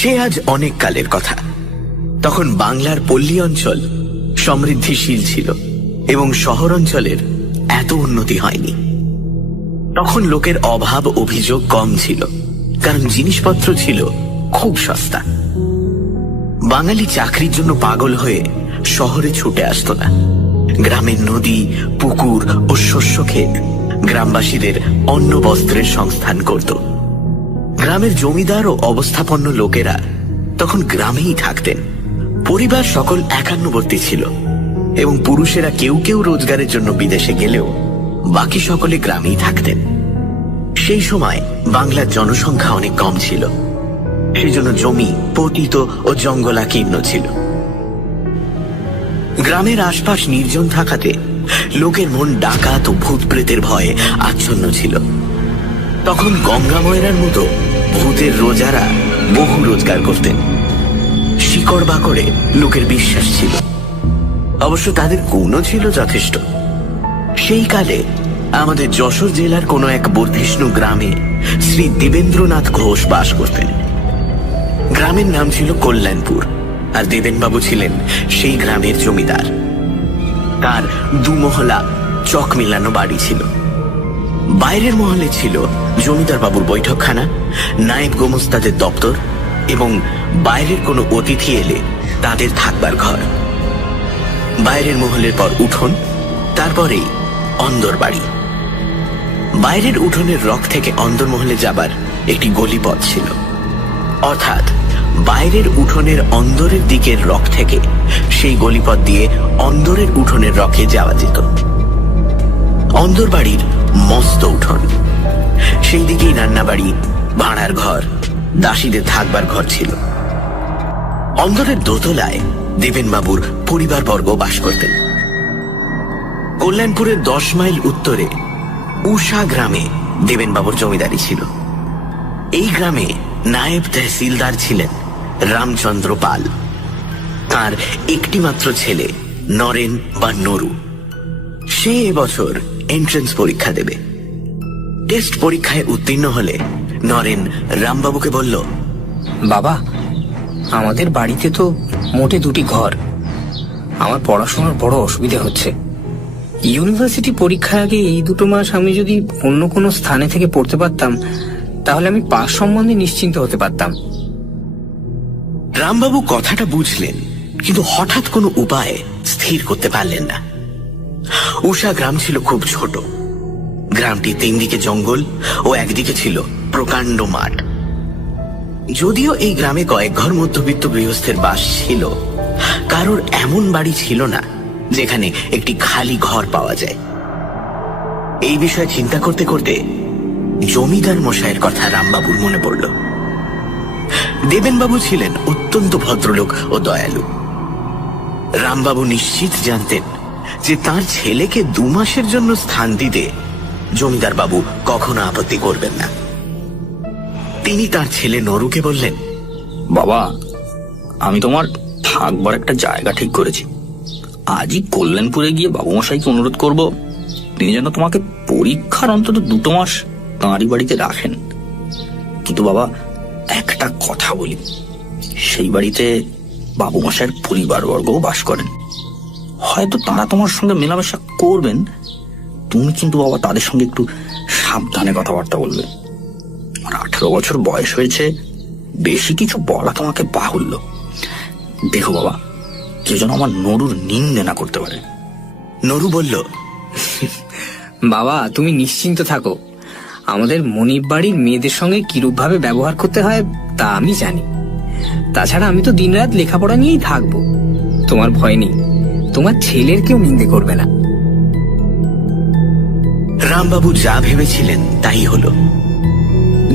সে আজ অনেক কালের কথা। তখন বাংলার পল্লী অঞ্চল সমৃদ্ধিশীল ছিল এবং শহর অঞ্চলের এত উন্নতি হয়নি। তখন লোকের অভাব অভিযোগ কম ছিল, কারণ জিনিসপত্র ছিল খুব সস্তা। বাঙালি চাকরির জন্য পাগল হয়ে শহরে ছুটে আসত না। গ্রামের নদী, পুকুর ও শস্য ক্ষেত গ্রামবাসীদের অন্ন বস্ত্রের সংস্থান করত। গ্রামের জমিদার ও অবস্থাপন্ন লোকেরা তখন গ্রামেই থাকতেন। পরিবার সকল একান্নবর্তী ছিল এবং পুরুষেরা কেউ কেউ রোজগারের জন্য বিদেশে গেলেও বাকি সকলে গ্রামেই থাকতেন। সেই সময় বাংলার জনসংখ্যা অনেক কম ছিল, সেই জন্য জমি পতিত ও জঙ্গলাকীর্ণ ছিল। গ্রামের আশপাশ নির্জন থাকাতে লোকের মন ডাকাত ও ভূত প্রেতের ভয়ে আচ্ছন্ন ছিল। তখন গঙ্গা ময়রার মতো ভূতের রোজারা বহু রোজগার করতেন। শিকড় বাকড়ে লোকের বিশ্বাস ছিল, অবশ্য তাদের গুণও ছিল যথেষ্ট। সেই কালে আমাদের যশোর জেলার কোন এক বর্ধিষ্ণু গ্রামে শ্রী দেবেন্দ্রনাথ ঘোষ বাস করতেন। গ্রামের নাম ছিল কল্যাণপুর, আর দেবেনবাবু ছিলেন সেই গ্রামের জমিদার। তার দুমহলা চক মিলানো বাড়ি ছিল। বাইরের মহলে ছিল জমিদার বাবুর বৈঠকখানা, নায়েব গোমস্তাদের দপ্তর এবং বাইরের কোনো অতিথি এলে তাদের থাকবার ঘর। বাইরের মহলের পর উঠোন, তারপরেই অন্দর বাড়ি। বাইরের উঠোনের রক থেকে অন্দরমহলে যাবার একটি গলিপথ ছিল, অর্থাৎ বাইরের উঠোনের অন্দরের দিকের রক থেকে সেই গলিপথ দিয়ে অন্দরের উঠোনের রকে যাওয়া যেত। অন্দর বাড়ির মস্ত উঠোন, সেই দিকেই রান্নাবাড়ি, ভাড়ার ঘর, দাসীদের থাকবার ঘর ছিল। অন্দরের দোতলায় দেবেনবাবুর পরিবারবর্গ বাস করতেন। কল্যাণপুরের 10 মাইল উত্তরে উষা গ্রামে দেবেনবাবুর জমিদারি ছিল। এই গ্রামে নায়েব তহসিলদার ছিলেন রামচন্দ্র পাল। তার একটি মাত্র ছেলে নরেন বা নরু। সে এবছর এন্ট্রান্স পরীক্ষা দেবে। টেস্ট পরীক্ষায় উত্তীর্ণ হলে নরেন রামবাবুকে বলল, বাবা, আমাদের বাড়িতে তো মোটে 2টি ঘর। আমার পড়াশোনার বড় অসুবিধা হচ্ছে। ইউনিভার্সিটি পরীক্ষার আগে এই 2 মাস আমি যদি অন্য কোনো স্থানে থেকে পড়তে পারতাম, তাহলে আমি পাস সম্বন্ধে নিশ্চিন্ত হতে পারতাম। রামবাবু কথাটা বুঝলেন, কিন্তু হঠাৎ কোনো উপায়ে স্থির করতে পারলেন না। উষা গ্রাম ছিল খুব ছোট। গ্রামটি 3 দিকে জঙ্গল ও একদিকে ছিল প্রকাণ্ড মাঠ। যদিও এই গ্রামে কয়েক ঘর মধ্যবিত্ত গৃহস্থের বাস ছিল, কারোর এমন বাড়ি ছিল না যেখানে একটি খালি ঘর পাওয়া যায়। এই বিষয়ে চিন্তা করতে করতে জমিদার মশাইয়ের কথা রামবাবুর মনে পড়ল। দেবেনবাবু ছিলেন অত্যন্ত ভদ্রলোক ও দয়ালু। রামবাবু নিশ্চিত জানতেন যে তার ছেলেকে 2 মাসের জন্য স্থান দিতে জমিদার বাবু কখনো আপত্তি করবেন না। তিনি তার ছেলে নরুকে বললেন, বাবা, আমি তোমার থাকবার একটা জায়গা ঠিক করেছি। আজই কল্যাণপুরে গিয়ে বাবুমশাইকে অনুরোধ করব তিনি যেন তোমাকে পরীক্ষার অন্তত 2 মাস তাঁরই বাড়িতে রাখেন। কিন্তু বাবা, একটা কথা বলি, সেই বাড়িতে বাবুমশাইয়ের পরিবারবর্গও বাস করেন। হয়তো তারা তোমার সঙ্গে মেলামেশা করবেন, তুমি কিন্তু বাবা তাদের সঙ্গে একটু সাবধানে কথাবার্তা বলবে। আমার 18 বছর বয়স হয়েছে, বেশি কিছু বলা তোমাকে বাহুল্য। দেখো বাবা, কেউ যেন আমার নরুর নিন্দে না করতে পারে। নরু বলল, বাবা, তুমি নিশ্চিন্ত থাকো। আমাদের মনিব বাড়ির মেয়েদের সঙ্গে কিরূপ ভাবে ব্যবহার করতে হয় তা আমি জানি। তাছাড়া আমি তো দিনরাত লেখাপড়া নিয়েই থাকবো। তোমার ভয় নেই, তোমার ছেলের কেউ নিন্দে করবে না। রামবাবু যা ভেবেছিলেন তাই হলো।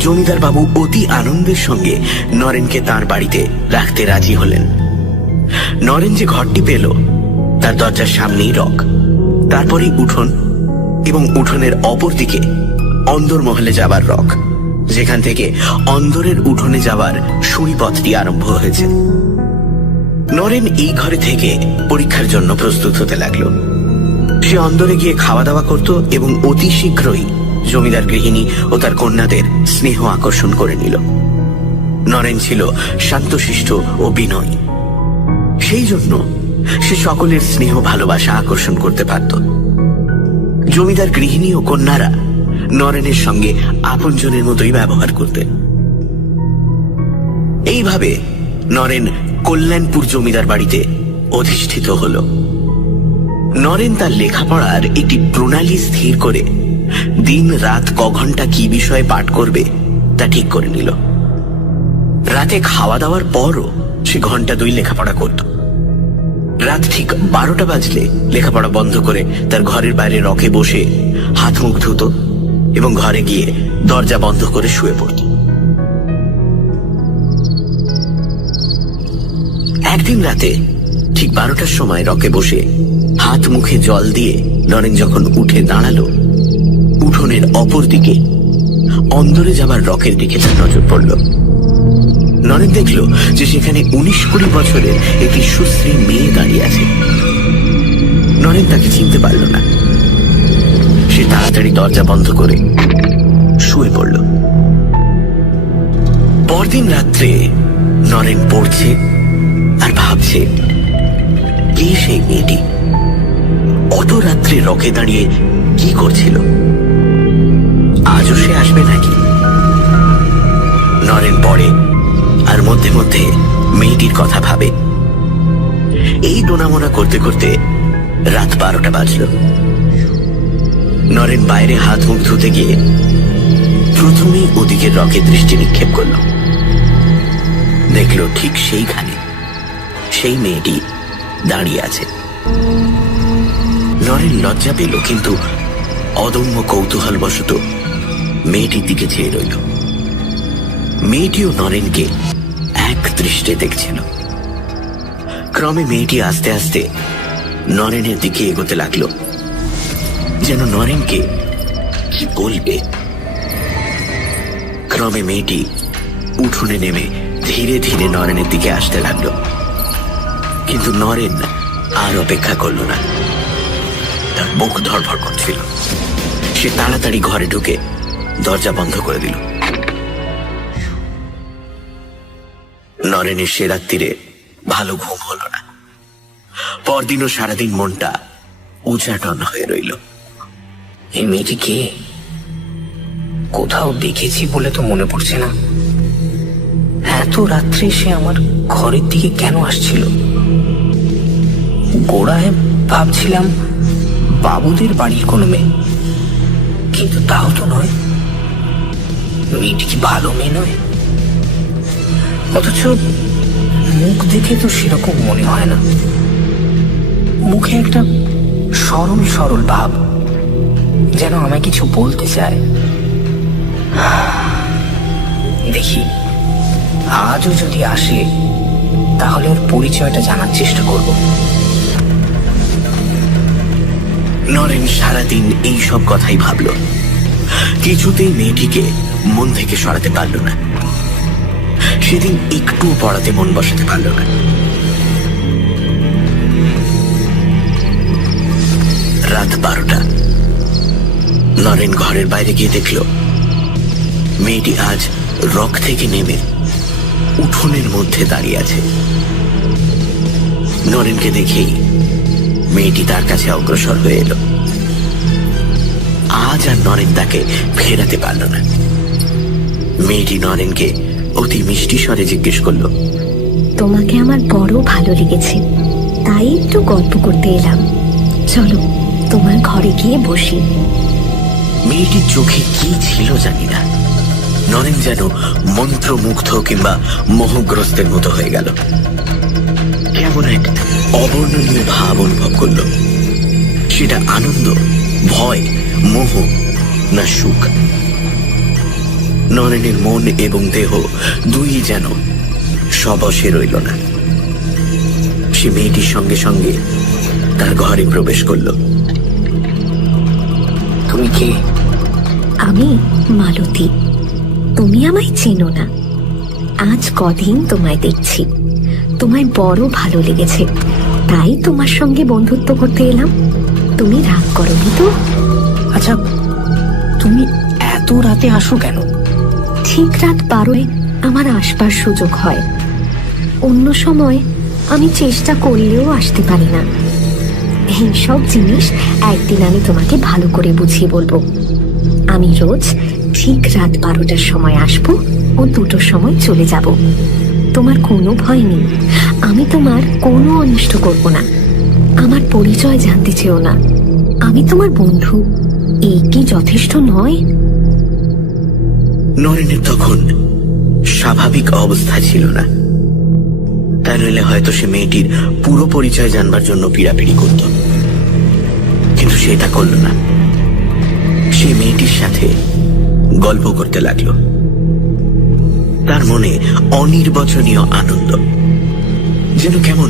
জমিদার বাবু অতি আনন্দের সঙ্গে নরেনকে তার বাড়িতে রাখতে রাজি হলেন। নরেন যে ঘরটি পেল তার দরজার সামনেই রক, তারপরেই উঠোন এবং উঠোনের অপর দিকে অন্দরমহলে যাবার রক, যেখান থেকে অন্দরের উঠোনে যাবার সুড়িপথটি আরম্ভ হয়েছে। নরেন এই ঘরে থেকে পরীক্ষার জন্য প্রস্তুত হতে লাগলো। সে অন্দরে গিয়ে খাওয়া দাওয়া করত এবং অতি শীঘ্রই জমিদার গৃহিণী ও তার কন্যাদের স্নেহ আকর্ষণ করে নিল। নরেন ছিল শান্তশিষ্ট ও বিনয়ী। সেই জন্য সে সকলের স্নেহ ভালোবাসা আকর্ষণ করতে পারত। জমিদার গৃহিণী ও কন্যারা নরেনের সঙ্গে আপনজনের মতোই ব্যবহার করতেন। এইভাবে নরেন কল্যাণপুর জমিদার বাড়িতে অধিষ্ঠিত হল। নরেন তার লেখাপড়ার একটি প্রণালী স্থির করে দিন রাত ক ঘন্টা কি বিষয়ে পাঠ করবে তা ঠিক করে নিল। রাতে খাওয়া দাওয়ার পরও সে ঘন্টা 2 লেখাপড়া করত। রাত ঠিক 12টা বাজলে লেখাপড়া বন্ধ করে তার ঘরের বাইরে রকে বসে হাত মুখ ধুত এবং ঘরে গিয়ে দরজা বন্ধ করে শুয়ে পড়ত। একদিন রাতে ঠিক 12টার সময় রকে বসে হাত মুখে জল দিয়ে নরেন যখন উঠে দাঁড়ালো, উঠোনের অপর দিকে অন্দরে যাবার রকের দিকে তার নজর পড়ল। নরেন দেখল যে সেখানে 19-20 বছরের একটি সুশ্রী মেয়ে দাঁড়িয়ে আছে। নরেন তাকে চিনতে পারল না। সে তাড়াতাড়ি দরজা বন্ধ করে শুয়ে পড়ল। পরদিন রাত্রে নরেন পড়ছে আর ভাবছে, কে সেই মেয়েটি? অত রাত্রে রকে দাঁড়িয়ে কি করছিল? আজও সে আসবে নাকি? নরেন পড়ে আর মধ্যে মধ্যে মেয়েটির কথা ভাবে। এই দোনামোনা করতে করতে রাত 12টা বাজল। নরেন বাইরে হাত মুখ ধুতে গিয়ে প্রথমেই ওদিকে রকে দৃষ্টি নিক্ষেপ করল। দেখল ঠিক সেইখানে সেই মেয়েটি দাঁড়িয়ে আছে। নরেন লজ্জা পেল, কিন্তু অদম্য কৌতূহল বশত মেয়েটির দিকে চেয়ে রইল। মেয়েটিও নরেনকে এক দৃষ্টে দেখছিল। ক্রমে মেয়েটি আস্তে আস্তে নরেনের দিকে এগোতে লাগলো, যেন নরেনকে কি বলবে। ক্রমে মেয়েটি উঠোনে নেমে ধীরে ধীরে নরেনের দিকে আসতে লাগলো, কিন্তু নরেন আর অপেক্ষা করল না। তার বুক ধড়ফড় করছিল। সে তাড়াতাড়ি ঘরে ঢুকে দরজা বন্ধ করে দিল। নরেনের সে রাত্রিরে ভালো ঘুম হলো না। পরদিনও সারাদিন মনটা উচাটন হয়ে রইল। এই মেয়েটি কে? কোথাও দেখেছি বলে তো মনে পড়ছে না। এত রাত্রে সে আমার ঘরের দিকে কেন আসছিল? গোড়ায় ভাবছিলাম বাবুদের বাড়ির কোনো মেয়ে, কিন্তু তাও তো নয়। মেয়েটি কি ভালো মেয়ে নয়? অথচ মুখ দেখে তো সেরকম মনে হয় না। মুখে একটা সরল সরল ভাব, যেন আমায় কিছু বলতে চায়। দেখি আজও যদি আসে তাহলে ওর পরিচয়টা জানার চেষ্টা করব। নরেন সারাদিন এই সব কথাই ভাবল। কিছুতেই মেয়েটিকে মন থেকে সরাতে পারল না। সেদিন একটু পড়াতে মন বসাতে পারল না। রাত 12টা। নরেন ঘরের বাইরে গিয়ে দেখল মেয়েটি আজ রক থেকে নেমে উঠোনের মধ্যে দাঁড়িয়ে আছে। নরেনকে দেখেই মেয়েটি তার কাছে অগ্রসর হয়ে এলো। আজ আর নরেন তাকে ফেরাতে পারল না। মেয়েটি নরেনকে অতি মিষ্টি স্বরে জিজ্ঞেস করলো, তোমাকে আমার বড় ভালো লেগেছে, তাই একটু গল্প করতে এলাম। চলো তোমার ঘরে গিয়ে বসি। মেয়েটির চোখে কি ছিল জানি না। নরেন যেন মন্ত্রমুগ্ধ কিংবা মোহগ্রস্তের মতো হয়ে গেল। কেমন এক অবর্ণনীয় ভাব অনুভব করল। সেটা আনন্দ, ভয়, মোহ না সুখ? নরেনের মন এবং দেহ দুই যেন সবশে রইল না। সে মেয়েটির সঙ্গে সঙ্গে তার ঘরে প্রবেশ করল। তুমি কে? আমি মালতী। তুমি আমায় চেনো না। আজ কদিন তোমায় দেখছি, তোমায় বড় ভালো লেগেছে, তাই তোমার সঙ্গে বন্ধুত্ব করতে এলাম। তুমি রাগ করোনি তো? আচ্ছা, তুমি এত রাতে আসো কেন? ঠিক রাত 12টায় আমার আসবার সুযোগ হয়। অন্য সময় আমি চেষ্টা করলেও আসতে পারি না। এই সব জিনিস একদিন আমি তোমাকে ভালো করে বুঝিয়ে বলবো। আমি রোজ ঠিক রাত 12টার সময় আসবো ও 2টোর সময় চলে যাব। তোমার কোনো ভয় নেই, আমি তোমার কোনো অনিষ্ট করব না। আমার পরিচয় জানতে চেও না, আমি তোমার বন্ধু। এই কি যথেষ্ট নয়? নরেনের তখন স্বাভাবিক অবস্থা ছিল না। তা নইলে হয়তো সে মেয়েটির পুরো পরিচয় জানবার জন্য পিড়াপিড়ি করত, কিন্তু সে তা করল না। সে মেয়েটির সাথে গল্প করতে লাগলো। তার মনে অনির্বচনীয় আনন্দ, যেন কেমন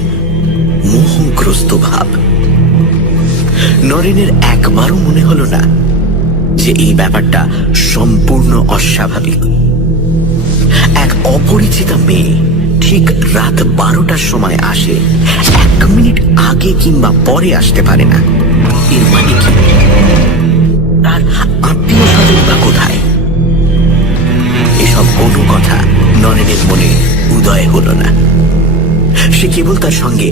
মোহগ্রস্ত ভাব। নরেনের একবারও মনে হলো না যে এই ব্যাপারটা সম্পূর্ণ অস্বাভাবিক। এক অপরিচিতা মেয়ে ঠিক রাত 12টার সময় আসে, 1 মিনিট আগে কিংবা পরে আসতে পারে না। এর মানে কি? তার আত্মীয় স্বজন বা কোথায়? এসব কোনো কথা নরেনের মনে উদয় হলো না। সে কেবল তার সঙ্গে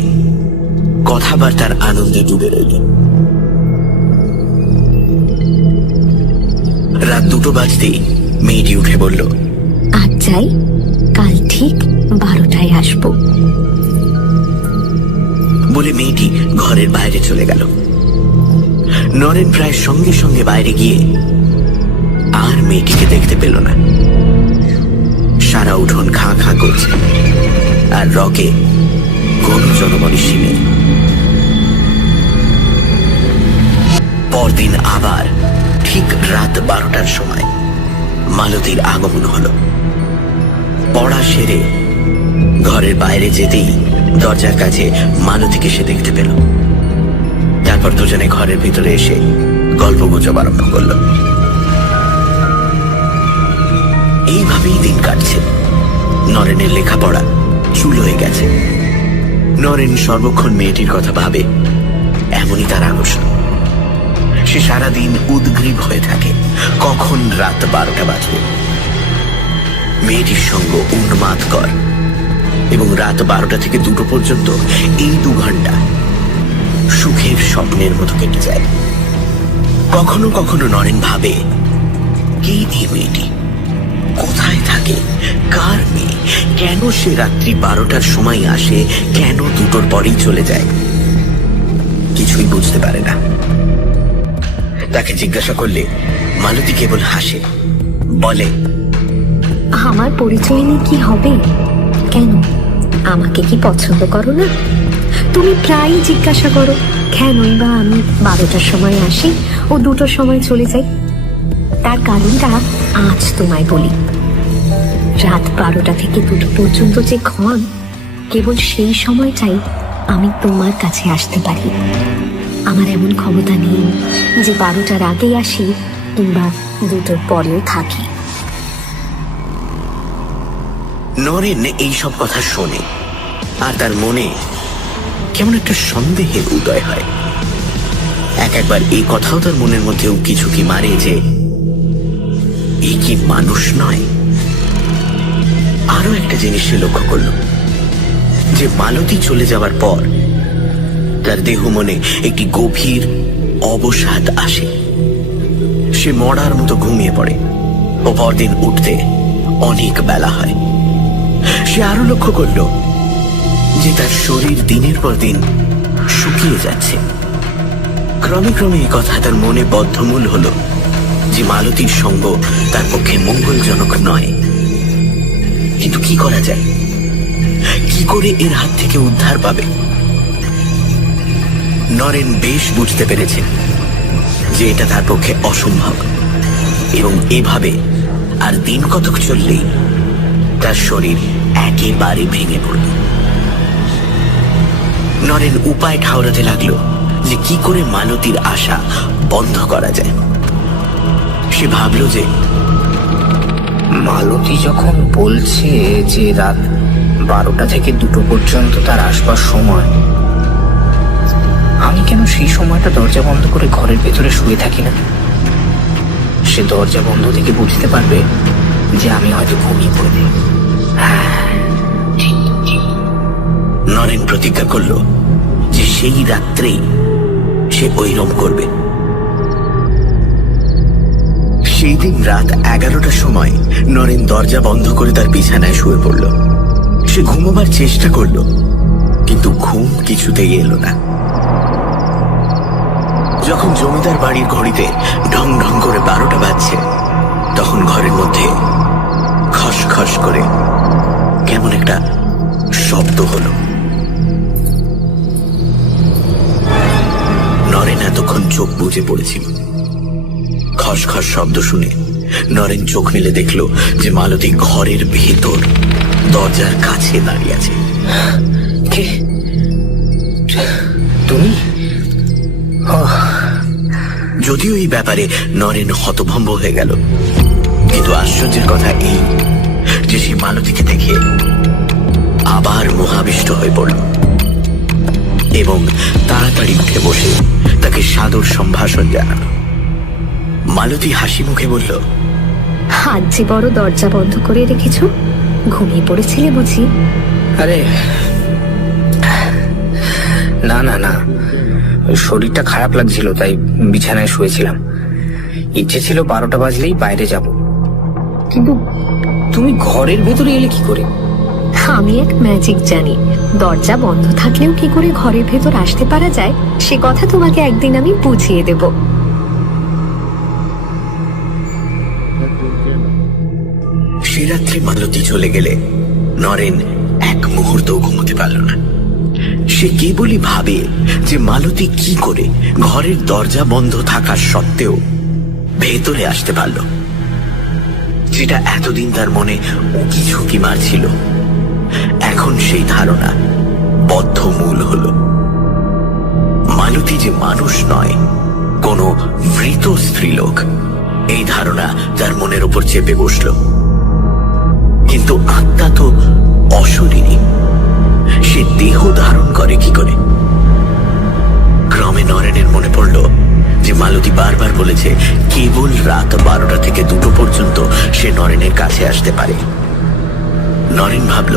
কথাবার্তার আনন্দে ডুবে রইল। রাত 2টো বাজতেই মেয়েটি উঠে বলল, আজ যাই, কাল ঠিক 12টায় আসবো। বলে মেয়েটি ঘরের বাইরে চলে গেল। নরেন প্রায় সঙ্গে সঙ্গে বাইরে গিয়ে আর মেয়েটিকে দেখতে পেল না। সারা উঠোন খাঁ খাঁ করছে, আর রকে কোনো জনমনীষী নেই। পরদিন আবার ঠিক রাত 12টার সময় মালতীর আগমন হলো। পড়া সেরে ঘরের বাইরে যেতেই দরজার কাছে মালতীকে সে দেখতে পেল। তারপর দুজনে ঘরের ভিতরে এসে গল্পগুজব আরম্ভ করলো। এইভাবেই দিন কাটছে। নরেনের লেখাপড়া চুল হয়ে গেছে। নরেন সর্বক্ষণ মেয়েটির কথা ভাবে, এমনই তার আকর্ষণ। সে সারাদিন উদ্গ্রীব হয়ে থাকে কখন রাত 12টা বাজবে। মেয়েটির সঙ্গ উন্মাদকর, এবং রাত 12টা থেকে 2টো পর্যন্ত এই 2 ঘন্টা সুখের স্বপ্নের মতো কেটে যায়। কখনো কখনো নরেন ভাবে, কে এই মেয়েটি, কোথায় থাকে, কার মেয়ে, কেন সে রাত্রি 12টার সময় আসে, কেন 2টোর পরেই চলে যায়? কিছুই বুঝতে পারে না। তাকে জিজ্ঞাসা করলে মালতী কেবল হাসে, বলে, আমার পরিচয় নিয়ে কি হবে? কেন, আমাকে কি পছন্দ করো না? তুমি প্রায়ই জিজ্ঞাসা করো কেনই বা আমি 12টার সময় আসি ও 2টোর সময় চলে যাই। তার কারণটা আজ তোমায় বলি। রাত 12টা থেকে 2টো পর্যন্ত যে ক্ষণ, কেবল সেই সময়টাই আমি তোমার কাছে আসতে পারি। আমার এমন ক্ষমতা নেই যে 12টার আগেই আসি কিংবা 2টোর পরেও থাকি। নরেন এইসব কথা শোনে, আর তার মনে কেমন একটা সন্দেহের উদয় হয়। একবার এই কথাও তার মনের মধ্যে উকি ঝুঁকি মারে যে এই কি মানুষ নয়? আরো একটা জিনিস সে লক্ষ্য করল, যে মালতী চলে যাওয়ার পর তার দেহ মনে একটি গভীর অবসাদ আসে। সে মরার মতো ঘুমিয়ে পড়ে ও পরদিন উঠতে অনেক বেলা হয়। সে আরো লক্ষ্য করল যে তার শরীর দিনের পর দিন শুকিয়ে যাচ্ছে। ক্রমে ক্রমে এই কথা তার মনে বদ্ধমূল হলো যে মালতীর সঙ্গ তার পক্ষে মঙ্গলজনক নয়। কিন্তু কি করা যায়? কি করে এর হাত থেকে উদ্ধার পাবে? নরেন বেশ বুঝতে পেরেছে যে এটা তার পক্ষে অসম্ভব, এবং এভাবে আর দিন কতক চললেই তার শরীর একেবারে ভেঙে পড়ল। নরেন উপায় ঠাউরাতে লাগলো যে কি করে মালতীর আশা বন্ধ করা যায়। সে ভাবল যে মালতী যখন বলছে যে রাত 12টা থেকে 2টো পর্যন্ত তার আসবার সময়, আমি কেন সেই সময়টা দরজা বন্ধ করে ঘরের ভেতরে শুয়ে থাকি না? সে দরজা বন্ধ থেকে বুঝতে পারবে যে আমি হয়তো ঘুমিয়ে পড়েছি। নরেন প্রতিজ্ঞা করল যে সেই রাত্রেই সে ঐরম করবে। সেই দিন রাত 11টার সময় নরেন দরজা বন্ধ করে তার বিছানায় শুয়ে পড়ল। সে ঘুমোবার চেষ্টা করল, কিন্তু ঘুম কিছুতেই এলো না। যখন জমিদার বাড়ির ঘড়িতে ঢং ঢং করে 12টা বাজছে, তখন ঘরের মধ্যে খসখস করে কেমন একটা শব্দ হলো। নরেন এতক্ষণ চোখ বুজে পড়েছিল। খসখস শব্দ শুনে নরেন চোখ মেলে দেখল যে মালতী ঘরের ভেতর দরজার কাছে দাঁড়িয়ে আছে। কে? তুমি? যদিও এই ব্যাপারে নরেন হতভম্ব হয়ে গেল, কিন্তু আশ্চর্যের কথা এই যে সে মালতীকে দেখে আবার মোহাবিষ্ট হয়ে পড়ল এবং তাড়াতাড়ি উঠে বসে তাকে সাদর সম্ভাষণ জানালো। মালতী হাসি মুখে বলল, আজ যে বড় দরজা বন্ধ করে রেখেছ, ঘুমিয়ে পড়েছিলে বুঝি? আরে না না না, শরীরটা খারাপ লাগছিল তাই বিছানায় শুয়েছিলাম। ইচ্ছে ছিল 12টা বাজলেই বাইরে যাব, কিন্তু তুমি ঘরের ভেতরে এলে কি করে? আমি এক ম্যাজিক জানি। দরজা বন্ধ থাকলেও কি করে ঘরের ভেতর আসতে পারা যায় সে কথা তোমাকে একদিন আমি বুঝিয়ে দেব। সে রাত্রে মালতী চলে গেলে নরেন এক মুহূর্তও ঘুমোতে পারল না। সে কেবলই ভাবে যে মালতী কি করে ঘরের দরজা বন্ধ থাকা সত্ত্বেও ভেতরে আসতে পারল, যেটা এতদিন তার মনে উকি ঝুঁকি মারছিল। এখন সেই ধারণা বদ্ধমূল হল। মালতী যে মানুষ নয়, কোনো মৃত স্ত্রীলোক, এই ধারণা তার মনের উপর চেপে বসল। কিন্তু আত্মা তো অশরীরী, সে দেহ ধারণ করে কি করে? ক্রমে নরেনের মনে পড়ল যে মালতী বারবার বলেছে কেবল রাত 12টা থেকে 2টো পর্যন্ত সে নরেনের কাছে আসতে পারে। নরেন ভাবল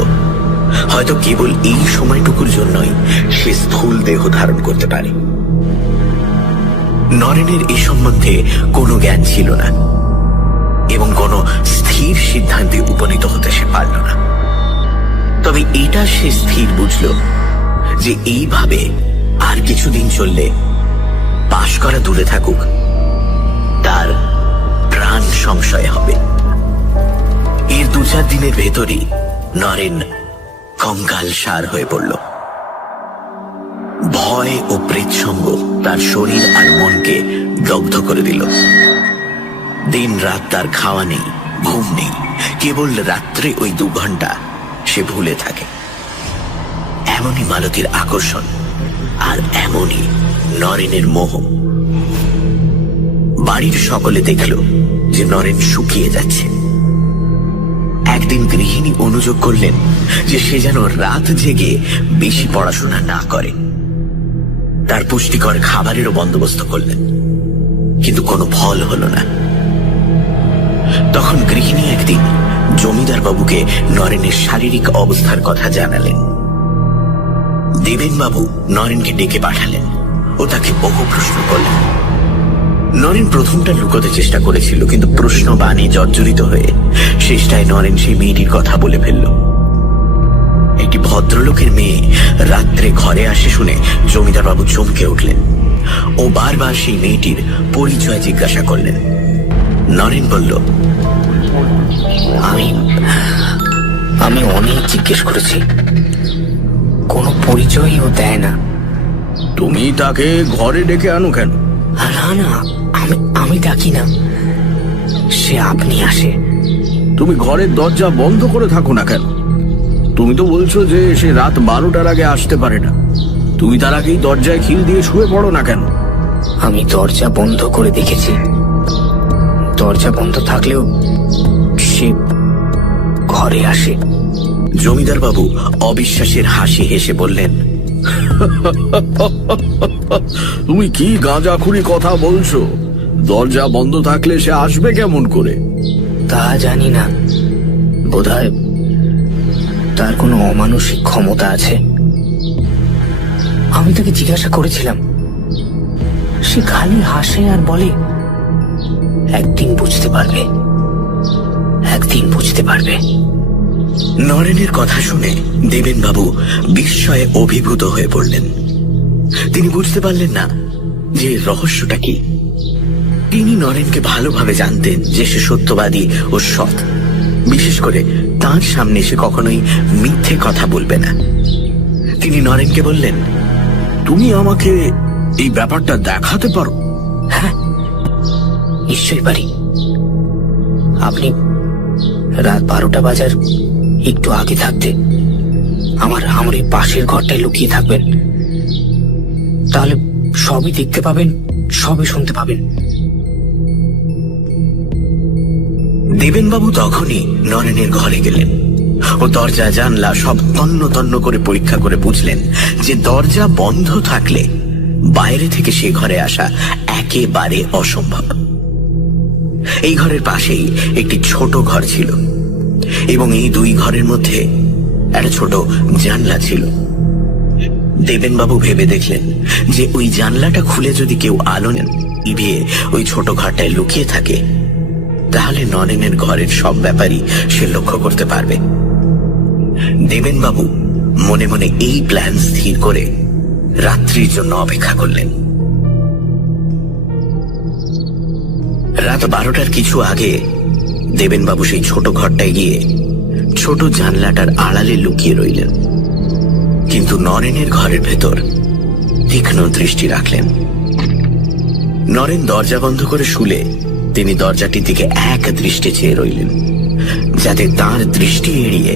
হয়তো কেবল এই সময়টুকুর জন্যই সে স্থূল দেহ ধারণ করতে পারে। নরেনের এ সম্বন্ধে কোনো জ্ঞান ছিল না এবং কোনো স্থির সিদ্ধান্তে উপনীত হতে সে পারল না। তবে এটা সে স্থির বুঝল যে এইভাবে আর কিছুদিন চললে, পাশ করা দূরে থাকুক, তার প্রাণ সংশয় হবে। এর 2-4 দিনের ভেতরই নরেন কঙ্কাল সার হয়ে পড়ল। ভয় ও প্রেতসঙ্গ তার শরীর আর মনকে দগ্ধ করে দিল। দিন রাত তার খাওয়া নেই, ঘুম নেই, কেবল রাত্রে ওই 2 ঘন্টা সে ভুলে থাকে। এমনই মালতীর আকর্ষণ, আর এমনই নরেনের মোহ। বাড়ির সকলে দেখল যে নরেন শুকিয়ে যাচ্ছে। একদিন গৃহিণী অনুযোগ করলেন যে সে যেন রাত জেগে বেশি পড়াশোনা না করে। তার পুষ্টিকর খাবারেরও বন্দোবস্ত করলেন, কিন্তু কোনো ফল হলো না। তখন গৃহিণী একদিন জমিদার বাবুকে নরেনের শারীরিক অবস্থার কথা জানালেন। দেবেন বাবু নরেনকে ডেকে পাঠালেন ও তাকে বহু প্রশ্ন করলেন। নরেন প্রথমটা লুকোতে চেষ্টা করেছিল, কিন্তু প্রশ্ন বাণে জর্জরিত হয়ে শেষটায় নরেন সেই মেয়েটির কথা বলে ফেলল। একটি ভদ্রলোকের মেয়ে রাত্রে ঘরে আসে শুনে জমিদার বাবু চমকে উঠলেন ও বারবার সেই মেয়েটির পরিচয় জিজ্ঞাসা করলেন। নরেন বলল, আমি অনেক জিজ্ঞেস করেছি, কোনো পরিচয়ই ও দেয় না। তুমি তাকে ঘরে ডেকে আনো কেন? না না, আমি ডাকি না, সে আপনি আসে। তুমি ঘরের দরজা বন্ধ করে থাকো না কেন? তুমি তো বলছো যে সে রাত 12টার আগে আসতে পারে না। তুমি তার আগেই দরজায় খিল দিয়ে শুয়ে পড়ো না কেন? আমি দরজা বন্ধ করে দেখেছি, দরজা বন্ধ থাকলেও সে ঘরে আসে। জমিদার বাবু অবিশ্বাসের হাসি হেসে বললেন, তুমি কি গাঁজাখুরি কথা বলছো? দরজা বন্ধ থাকলে সে আসবে কেমন করে? তা জানি না, বোধহয় তার কোনো অমানসিক ক্ষমতা আছে। আমি তাকে জিজ্ঞাসা করেছিলাম, সে খালি হাসে আর বলে, একদিন বুঝতে পারবে, একদিন বুঝতে পারবে। নরেনের কথা শুনে দেবেনবাবু বিস্ময়ে অভিভূত হয়ে পড়লেন। তিনি বুঝতে পারলেন না যে রহস্যটা কি। তিনি নরেনকে ভালোভাবে জানতেন যে সে সত্যবাদী ও সৎ। বিশেষ করে তার সামনে সে কখনোই মিথ্যে কথা বলবে না। তিনি নরেনকে বললেন, তুমি আমাকে এই ব্যাপারটা দেখাতে পারো? হ্যাঁ, নিশ্চয়ই পারি। আপনি রাত 12টা বাজার একটু আগে থাকতে আমার এই পাশের ঘরটায় লুকিয়ে থাকবেন, তাহলে সবই দেখতে পাবেন, সবই শুনতে পাবেন। দেবেনবাবু তখনই নরেনের ঘরে গেলেন ও দরজা জানলা সব তন্ন তন্ন করে পরীক্ষা করে বুঝলেন যে দরজা বন্ধ থাকলে বাইরে থেকে সে ঘরে আসা একেবারে অসম্ভব। এই ঘরের পাশেই একটি ছোট ঘর ছিল এবং এই দুই ঘরের মধ্যে একটা ছোট জানলা ছিল। দেবেনবাবু ভেবে দেখলেন যে ওই জানলাটা খুলে যদি কেউ আলো নিভিয়ে ওই ছোট ঘরটায় লুকিয়ে থাকে, তাহলে নরেনের ঘরের সব ব্যাপারই সে লক্ষ্য করতে পারবে। দেবেনবাবু মনে মনে এই প্ল্যান স্থির করে রাত্রির জন্য অপেক্ষা করলেন। রাত 12টার কিছু আগে দেবেনবাবু সেই ছোট ঘরটায় গিয়ে ছোট জানলাটার আড়ালে লুকিয়ে রইলেন, কিন্তু নরেনের ঘরের ভেতর তীক্ষ্ণ দৃষ্টি রাখলেন। নরেন দরজা বন্ধ করে শুলে তিনি দরজাটির দিকে এক দৃষ্টে চেয়ে রইলেন, যাতে তার দৃষ্টি এড়িয়ে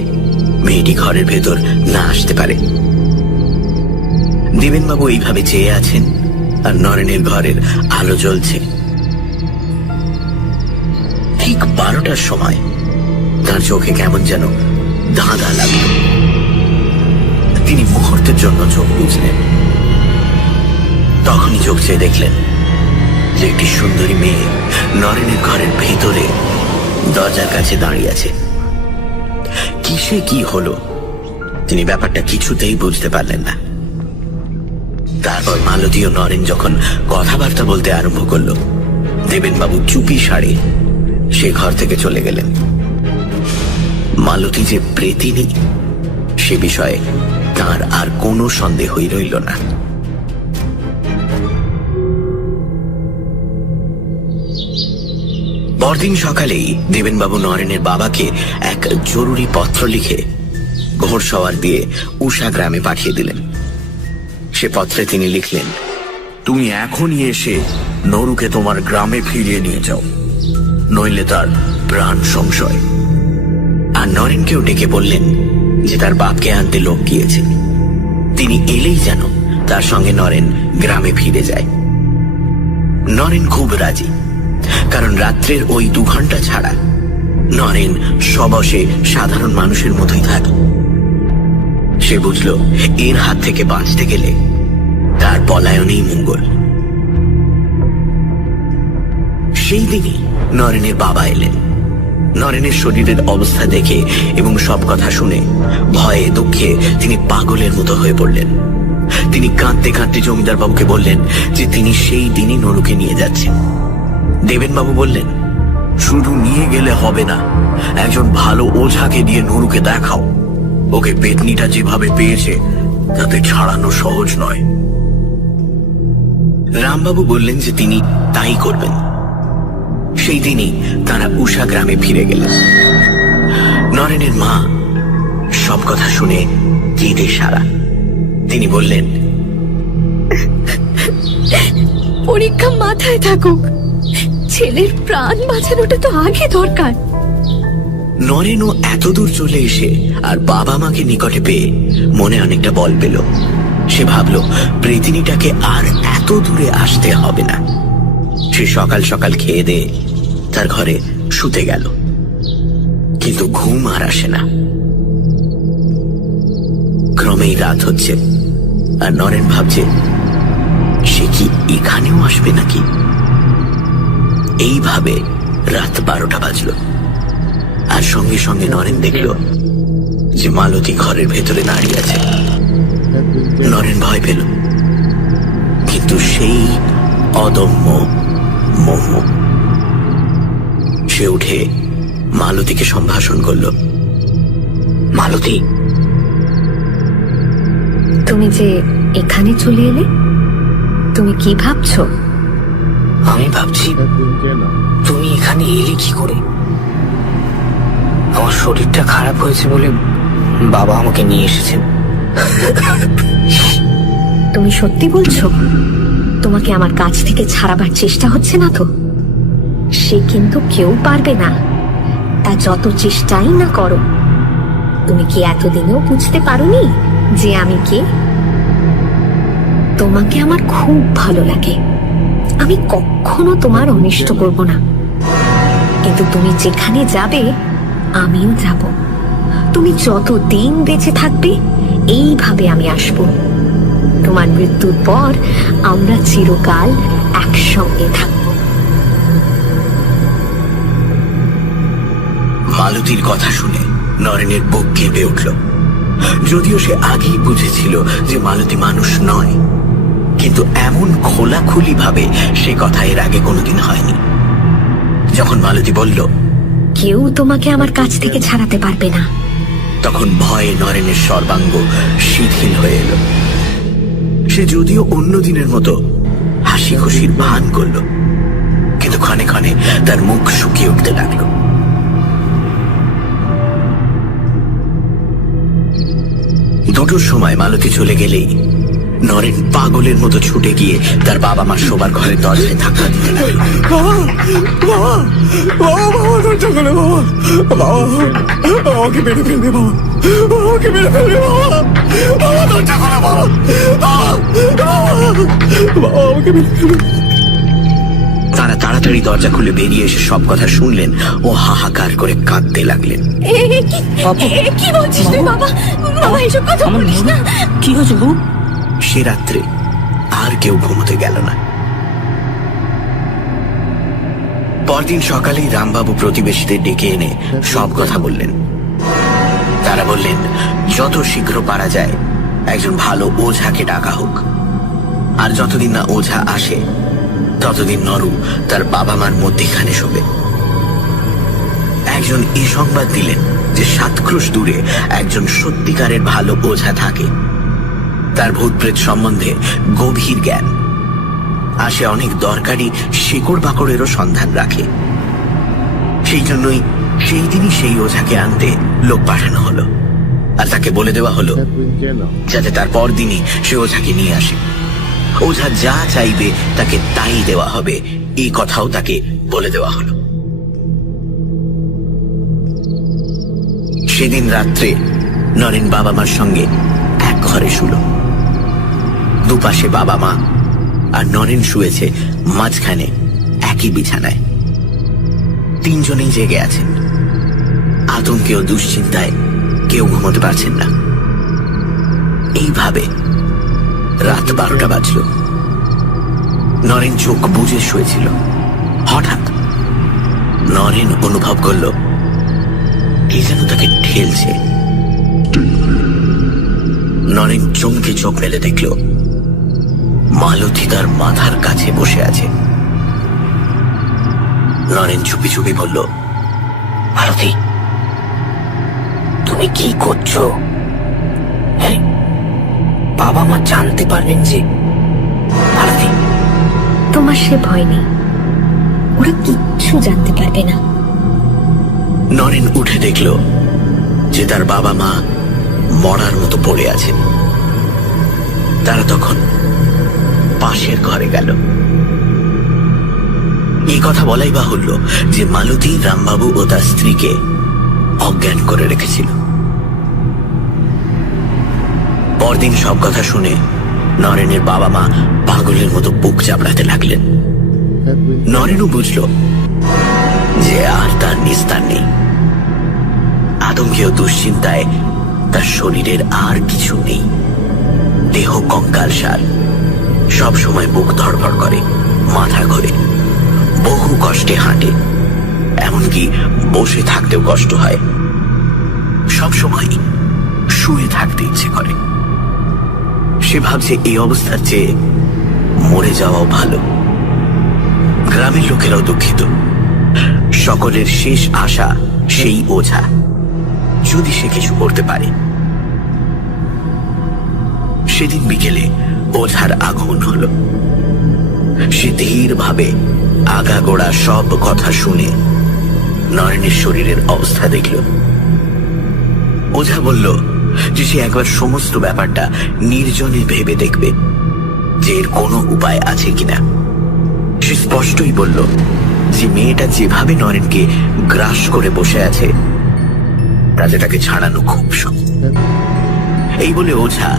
মেয়েটি ঘরের ভেতর না আসতে পারে। দেবেনবাবু এইভাবে চেয়ে আছেন আর নরেনের ঘরের আলো জ্বলছে। ঠিক 12টার সময় তার চোখে কেমন যেন ধাঁধা লাগলো। তিনি মুহূর্তের জন্য চোখ বুঝলেন। তখনই চোখ চেয়ে দেখলেন যে একটি সুন্দরী মেয়ে নরেনের ঘরের ভেতরে দরজার কাছে দাঁড়িয়ে আছে। কিসে কি হলো তিনি ব্যাপারটা কিছুতেই বুঝতে পারলেন না। তারপর মালতী ও নরেন যখন কথাবার্তা বলতে আরম্ভ করলো, দেবেনবাবু চুপি সারে সে ঘর থেকে চলে গেলেন। মালতী যে প্রেতিনী সে বিষয়ে তার আর কোনো সন্দেহই রইল না। পরদিন সকালেই দেবেনবাবু নরেনের বাবাকে এক জরুরি পত্র লিখে ঘোড়সওয়ার দিয়ে উষা গ্রামে পাঠিয়ে দিলেন। সে পত্রে তিনি লিখলেন, তুমি এখনই এসে নরুকে তোমার গ্রামে ফিরিয়ে নিয়ে যাও, নইলে তার প্রাণ সংশয়। আর নরেনকেও ডেকে বললেন যে তার বাপকে আনতে লোক গিয়েছে, তিনি এলেই যেন তার সঙ্গে নরেন গ্রামে ফিরে যায়। নরেন খুব রাজি, কারণ রাত্রের ওই 2 ঘন্টা ছাড়া নরেন সবশে সাধারণ মানুষের মতোই থাকে। সে বুঝল এর হাত থেকে বাঁচতে গেলে তার পলায়নেই মঙ্গল। সেই দিনই নরেনের বাবা এলেন। নরেনের শরীরের অবস্থা দেখে এবং সব কথা শুনে ভয়ে দুঃখে তিনি পাগলের মতো হয়ে পড়লেন। তিনি কাঁদতে কাঁদতে জমিদার বাবুকে বললেন যে তিনি সেই দিনই নরুকে নিয়ে যাচ্ছেন। দেবেনবাবু বললেন, শুধু নিয়ে গেলে হবে না, একজন ভালো ওঝাকে দিয়ে নরুকে দেখাও। ওকে পেতনিটা যেভাবে পেয়েছে তাতে ছাড়ানো সহজ নয়। রামবাবু বললেন যে তিনি তাই করবেন। সেই দিনই তারা উষা গ্রামে ফিরে গেলেন। নরেনের মা সব কথা শুনে কেঁদে সারা। তিনি বললেন, পরীক্ষা মাথায় থাকুক, ছেলের প্রাণ বাঁচানোটা তো আগে দরকার। নরেনও এত দূর চলে এসে আর বাবা মাকে নিকটে পেয়ে মনে অনেকটা বল পেল। সে ভাবল প্রেতিনীটাকে আর এত দূরে আসতে হবে না। সে সকাল সকাল খেয়ে দিয়ে তার ঘরে শুতে গেল, কিন্তু ঘুম আর আসে না। ক্রমেই রাত হচ্ছে আর নরেন ভাবছে সে কি এখানেও আসবে নাকি। এইভাবে রাত 12টা বাজলো আর সঙ্গে সঙ্গে নরেন দেখল যে মালতী ঘরের ভেতরে দাঁড়িয়ে আছে। নরেন ভয় পেল, কিন্তু সেই অদম্য মোহ। সে উঠে মালতীকে সম্ভাষণ করল। মালতী, তুমি যে এখানে চলে এলে, তুমি কি ভাবছো? আমি ভাবছি তুমি এখানে এলে কি করে। আমার শরীরটা খারাপ হয়েছে বলে বাবা আমাকে নিয়ে এসেছেন। তুমি সত্যি বলছো? তোমাকে আমার কাছ থেকে ছাড়াবার চেষ্টা হচ্ছে না তো? সে কিন্তু কেউ পারবে না, তা যত চেষ্টাই না করো। তুমি কি এতদিনেও বুঝতে পারোনি যে আমি কে? তোমাকে আমার খুব ভালো লাগে, আমি কখনো তোমার অনিষ্ট করব না। কিন্তু তুমি যেখানে যাবে আমিও যাব। তুমি যতদিন বেঁচে থাকবে এইভাবে আমি আসব। তোমার মৃত্যুর পর আমরা চিরকাল একসঙ্গে থাকব। মালতীর কথা শুনে নরেনের বুক কেঁপে উঠল। যদিও সে আগেই বুঝেছিল যে মালতী মানুষ নয়, কিন্তু এমন খোলাখুলি ভাবে সে কথা এর আগে কোনোদিন হয়নি। যখন মালতী বলল, কেউ তোমাকে আমার কাছ থেকে ছাড়াতে পারবে না, তখন ভয়ে নরেনের সর্বাঙ্গ শিথিল হয়ে এলো। সে যদিও অন্য দিনের মতো হাসি খুশির ভান করল, কিন্তু ক্ষণে ক্ষণে তার মুখ শুকিয়ে উঠতে লাগলো। দুটোর সময় মালতী চলে গেলেই নরেন পাগলের মতো ছুটে গিয়ে তার বাবা মার শোবার ঘরের দরজায় ধাক্কা দিতে লাগলো। তারা তাড়াতাড়ি দরজা খুলে বেরিয়ে এসে সব কথা শুনলেন ও হাহাকার করে কাঁদতে লাগলেন। কি বলছিস তুই বাবা? বাবা এসব কথা বলিস না। কি হয়েছে বউ? সে রাত্রে আর কেউ ঘুমোতে গেল না। পরদিন সকালেই রামবাবু প্রতিবেশীদের ডেকে এনে সব কথা বললেন। তারা বললেন যত শীঘ্র পারা যায় একজন ভালো ওঝাকে ডাকা হোক, আর যতদিন না ওঝা আসে ততদিন নরু তার বাবা মার মধ্যিখানে শোবে। একজন এই সংবাদ দিলেন যে 7 ক্রোশ দূরে একজন সত্যিকারের ভালো ওঝা থাকে। তার ভূতপ্রেত সম্বন্ধে গভীর জ্ঞান, আর সে অনেক দরকারি শেকড় বাকড়েরও সন্ধান রাখে। সেই জন্যই সেই দিনই সেই ওঝাকে আনতে লোক পাঠানো হলো, আর তাকে বলে দেওয়া হলো যাতে তার পরদিনই সে ওঝাকে নিয়ে আসে। ওঝা যা চাইবে তাকে তাই দেওয়া হবে, এই কথাও তাকে বলে দেওয়া হলো। সেদিন রাত্রে নরেন বাবা মার সঙ্গে এক ঘরে শুল। দুপাশে বাবা মা, আর নরেন শুয়েছে মাঝখানে একই বিছানায়। তিনজনেই জেগে আছেন। আতঙ্কে ও দুশ্চিন্তায় কেউ ঘুমোতে পারছেন না। এইভাবে রাত 12টা বাজল। নরেন চোখ বুজে শুয়েছিল। হঠাৎ নরেন অনুভব করল কে যেন তাকে ঠেলছে। নরেন চমকে চোখ মেলে দেখল মালতী তার মাথার কাছে বসে আছে। নরেন চুপি চুপি বলল, মালতী, তুমি কি করছো? হ্যাঁ, বাবা মা জানতে পারবেন যে? মালতী, তোমার সে ভয় নেই, ওরা কিচ্ছু জানতে পারবে না। নরেন উঠে দেখল যে তার বাবা মা মরার মতো পড়ে আছেন। তারা তখন পাশের ঘরে গেল। এই কথা বলাই বাহুল্য যে মালতী রামবাবু ও তার স্ত্রীকে অজ্ঞান করে রেখেছিল। পরদিন সব কথা শুনে নরেনের বাবা মা পাগলের মতো বুক চাপড়াতে লাগলেন। নরেনও বুঝল যে আর তার নিস্তার নেই। আতঙ্কে ও দুশ্চিন্তায় তার শরীরের আর কিছু নেই। দেহ কঙ্কালসার, সব সময় বুক ধড়ফড় করে, মাথা ঘোরে, বহু কষ্টে হাঁটে, এমনকি বসে থাকতেও কষ্ট হয়। সব সময় শুয়ে থাকতে ইচ্ছে করে। সে ভাবছে এই অবস্থার চেয়ে মরে যাওয়াও ভালো। গ্রামের লোকেরাও দুঃখিত। সকলের শেষ আশা সেই ওঝা, যদি সে কিছু করতে পারে। সেদিন বিকেলে ওঝার আগমন হলো। সে ধীরভাবে আগাগোড়া সব কথা শুনে নরেনের শরীরের অবস্থা দেখল। ওঝা বলল যে সে একবার সমস্ত ব্যাপারটা নির্জনে ভেবে দেখবে, যে এর কোনো উপায় আছে কিনা। সে স্পষ্টই বলল যে মেয়েটা যেভাবে নরেনকে গ্রাস করে বসে আছে, তাতে তাকে ছাড়ানো খুব শক্ত। এই বলে ওঝা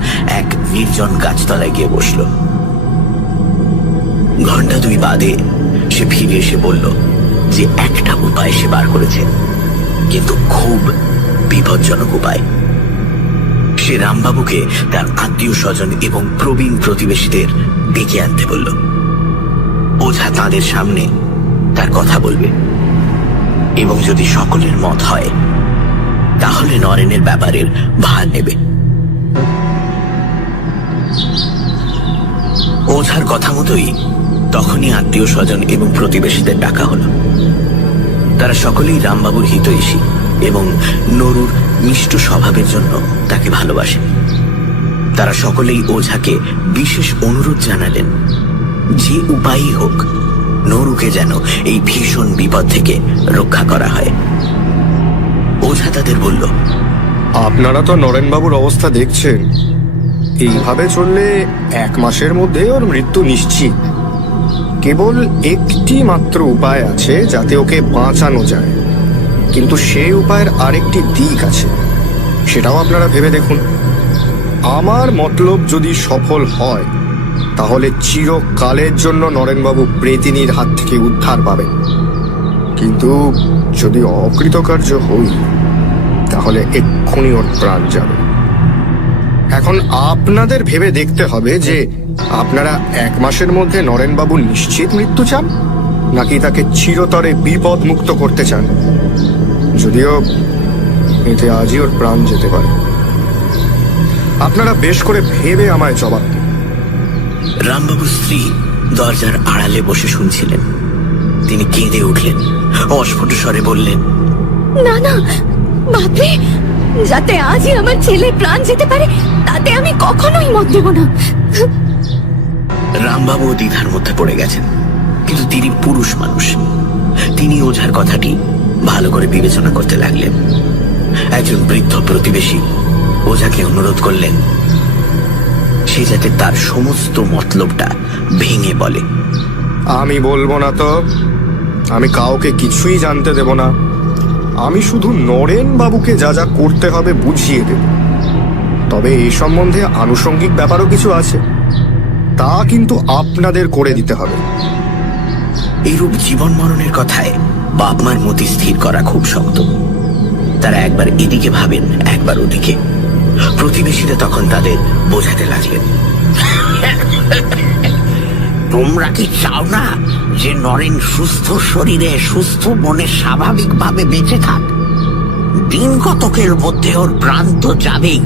এক নির্জন গাছতলায় গিয়ে বসল। ঘন্টা 2 বাদে সে ফিরে এসে বলল যে একটা উপায় সে বার করেছে, কিন্তু খুব বিপজ্জনক উপায়। সে রামবাবুকে তার আত্মীয় স্বজন এবং প্রবীণ প্রতিবেশীদের ডেকে আনতে বলল। ওঝা তাদের সামনে তার কথা বলবে, এবং যদি সকলের মত হয় তাহলে নরেনের ব্যাপারের ভার নেবে। ওঝার কথা মতোই তখনই আত্মীয় স্বজন এবং প্রতিবেশীদের ডাকা হলো। তারা সকলেই রামবাবুর হিতৈষী এবং নরুর মিষ্ট স্বভাবের জন্য তাকে ভালোবাসে। তারা সকলেই ওঝাকে বিশেষ অনুরোধ জানালেন, যে উপায়ই হোক নরুকে যেন এই ভীষণ বিপদ থেকে রক্ষা করা হয়। ওঝা তাদের বলল, আপনারা তো নরেনবাবুর অবস্থা দেখছেন। এইভাবে চললে 1 মাসের মধ্যে ওর মৃত্যু নিশ্চিত। কেবল একটি মাত্র উপায় আছে যাতে ওকে বাঁচানো যায়, কিন্তু সেই উপায়ের আরেকটি দিক আছে, সেটাও আপনারা ভেবে দেখুন। আমার মতলব যদি সফল হয় তাহলে চিরকালের জন্য নরেনবাবু প্রেতিনীর হাত থেকে উদ্ধার পাবেন, কিন্তু যদি অকৃতকার্য হই তাহলে এক্ষুনি ওর প্রাণ যাবে। এখন আপনাদের ভেবে দেখতে হবে যে আপনারা 1 মাসের মধ্যে নরেনবাবু নিশ্চিত মৃত্যু চান, নাকি তাকে চিরতরে বিপদ মুক্ত করতে চান, যদিও এতে আজই ওর প্রাণ যেতে পারে। আপনারা বেশ করে ভেবে আমায় জবাব দিন। রামবাবুর স্ত্রী দরজার আড়ালে বসে শুনছিলেন। তিনি কেঁদে উঠলেন, অস্ফুট স্বরে বললেন, না না বাপরে, যাতে আজই আমার ছেলে প্রাণ যেতে পারে তাতে আমি কখনোই মত দেব না। রামবাবু দ্বিধার মধ্যে পড়ে গেছেন, কিন্তু তিনি পুরুষ মানুষ। তিনি ওঝার কথাটি ভালো করে বিবেচনা করতে লাগলেন। একজন বৃদ্ধ প্রতিবেশী ওঝাকে অনুরোধ করলেন সে যাতে তার সমস্ত মতলবটা ভেঙে বলে। আমি বলবো না তো, আমি কাউকে কিছুই জানতে দেব না। আমি শুধু নরেন বাবুকে যা যা করতে হবে বুঝিয়ে দেব। তবে এই সম্বন্ধে আনুষঙ্গিক ব্যাপারও কিছু আছে, তা কিন্তু আপনাদের করে দিতে হবে। এইরূপ জীবন মরণের কথায় বাপ মার মতি স্থির করা খুব শক্ত। তারা একবার এদিকে ভাবেন, একবার ওদিকে। প্রতিবেশীরা তখন তাদের বোঝাতে লাগলেন, তোমরা কি চাও না যে নরেন সুস্থ শরীরে সুস্থ মনে স্বাভাবিকভাবে বেঁচে থাক? দিন কতকের মধ্যে ওর প্রাণ তো যাবেই।